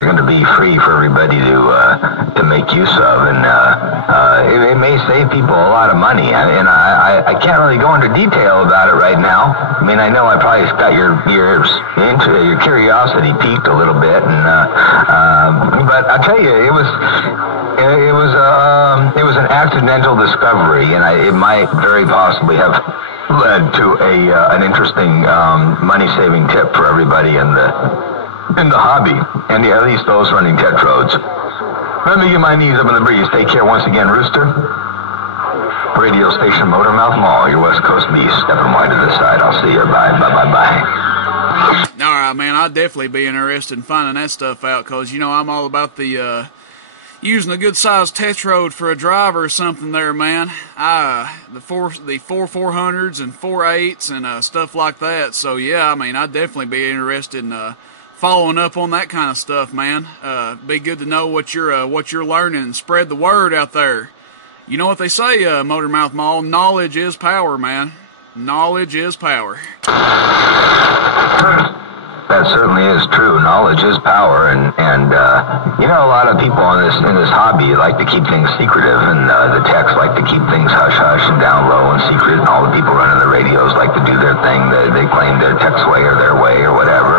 going to be free for everybody to make use of, and it may save people a lot of money. I can't really go into detail about it right now. I mean, I know I probably got your curiosity piqued a little bit, and but I'll tell you, it was an accidental discovery, and it might very possibly have led to an interesting money-saving tip for everybody in the hobby, and at least those running tetrodes. Let me get my knees up in the breeze. Take care once again, Rooster. Radio station Motormouth Mall, your West Coast beast. Stepping wide to the side. I'll see you. Bye. All right, man. I'd definitely be interested in finding that stuff out, because, I'm all about the using a good-sized tetrode for a driver or something there, man. The 400s and 4.8s and stuff like that. So, yeah, I'd definitely be interested in following up on that kind of stuff, man. Be good to know what you're learning and spread the word out there. You know what they say, Motormouth Mall, knowledge is power, man. Knowledge is power. That certainly is true. Knowledge is power, and a lot of people in this hobby like to keep things secretive, and the techs like to keep things hush hush and down low and secret, and all the people running the radios like to do their thing. They claim their tech's way or their way or whatever,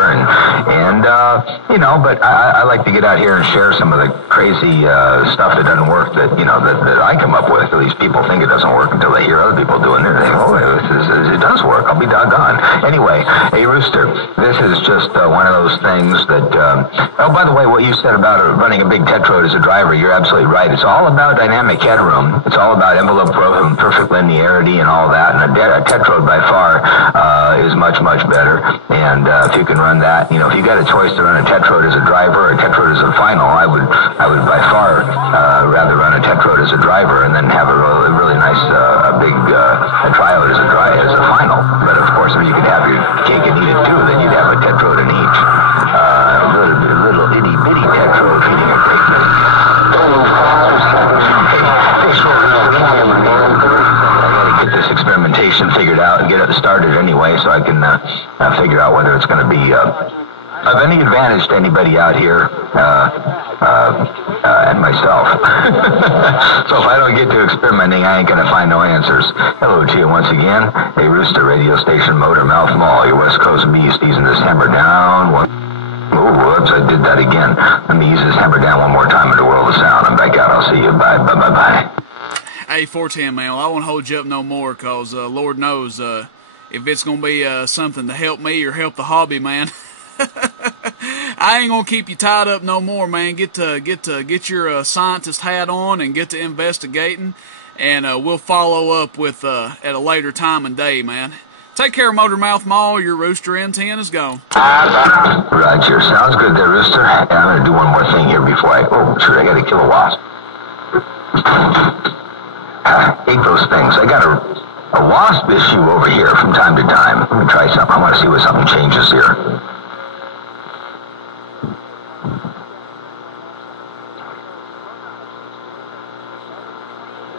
but I like to get out here and share some of the crazy stuff that doesn't work that I come up with. At least people think it doesn't work until they hear other people doing it. They think, oh, it does work. I'll be doggone. Anyway, hey Rooster, this is just one of those things that, by the way, what you said about running a big tetrode as a driver, you're absolutely right. It's all about dynamic headroom. It's all about envelope and perfect linearity and all that. And a tetrode by far is much, much better. And if you can run that, if you got a choice to run a tetrode as a driver or a tetrode as a final, I would by far rather run a tetrode as a driver and then have a really nice big triode as a final. But of course, if you could have your cake and eat it too, then you'd have a tetrode in each. Little itty bitty tetrode feeding a great thing. I gotta get this experimentation figured out and get it started anyway, so I can figure out whether it's going to be of any advantage to anybody out here and myself. So if I don't get to experimenting, I ain't going to find no answers. Hello to you once again. Hey, Rooster, radio station Motormouth Mall, your West Coast beast, easing this hammer down. Oh, whoops, I did that again. Let me use this hammer down one more time in the world of sound. I'm back out. I'll see you. Bye. Hey, 410, man, I won't hold you up no more, because Lord knows if it's going to be something to help me or help the hobby, man. I ain't gonna keep you tied up no more, man. Get your scientist hat on and get to investigating, and we'll follow up with at a later time and day, man. Take care, Motormouth Mall. Your Rooster N10 is gone. Roger. Sounds good there, Rooster. And I'm gonna do one more thing here before I gotta kill a wasp. Hate those things. I got a wasp issue over here from time to time. Let me try something. I want to see what something changes here.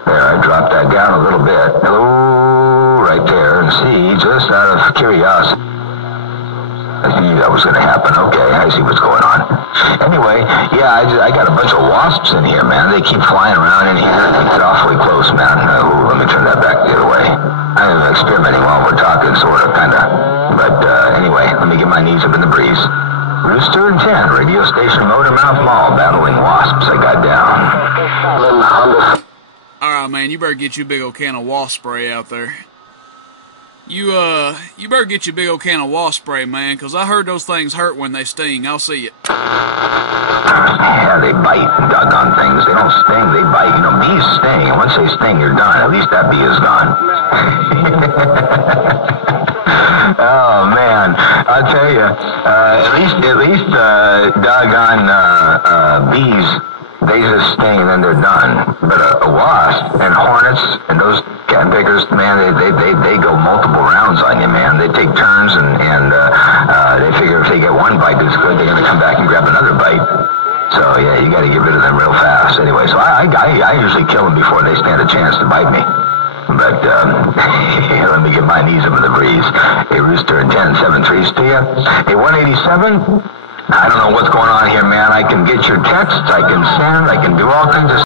There, I dropped that down a little bit. Hello, right there. And see, just out of curiosity, I knew that was going to happen. Okay, I see what's going on. Anyway, yeah, I got a bunch of wasps in here, man. They keep flying around in here. They get awfully close, man. Let me turn that back the other way. I'm experimenting while we're talking, sort of, kind of. But anyway, let me get my knees up in the breeze. Rooster and 10, radio station Motormouth Mall, battling wasps. I got down. Alright, man, you better get you a big old can of wasp spray out there. You better get you a big old can of wasp spray, man, because I heard those things hurt when they sting. I'll see you. Yeah, they bite, doggone things. They don't sting, they bite. Bees sting, and once they sting, you're done. At least that bee is gone. Oh, man. I'll tell you, at least doggone bees, they just sting and then they're done. But a wasp and hornets and those cat pickers, man, they go multiple rounds on you, man. They take turns and they figure if they get one bite that's good, they're going to come back and grab another bite. So yeah, you got to get rid of them real fast. Anyway, so I usually kill them before they stand a chance to bite me. But let me get my knees up in the breeze. Hey, Rooster and 10, 7 3s to you. Hey, 187. I don't know what's going on here, man. I can get your texts, I can send, I can do all kinds of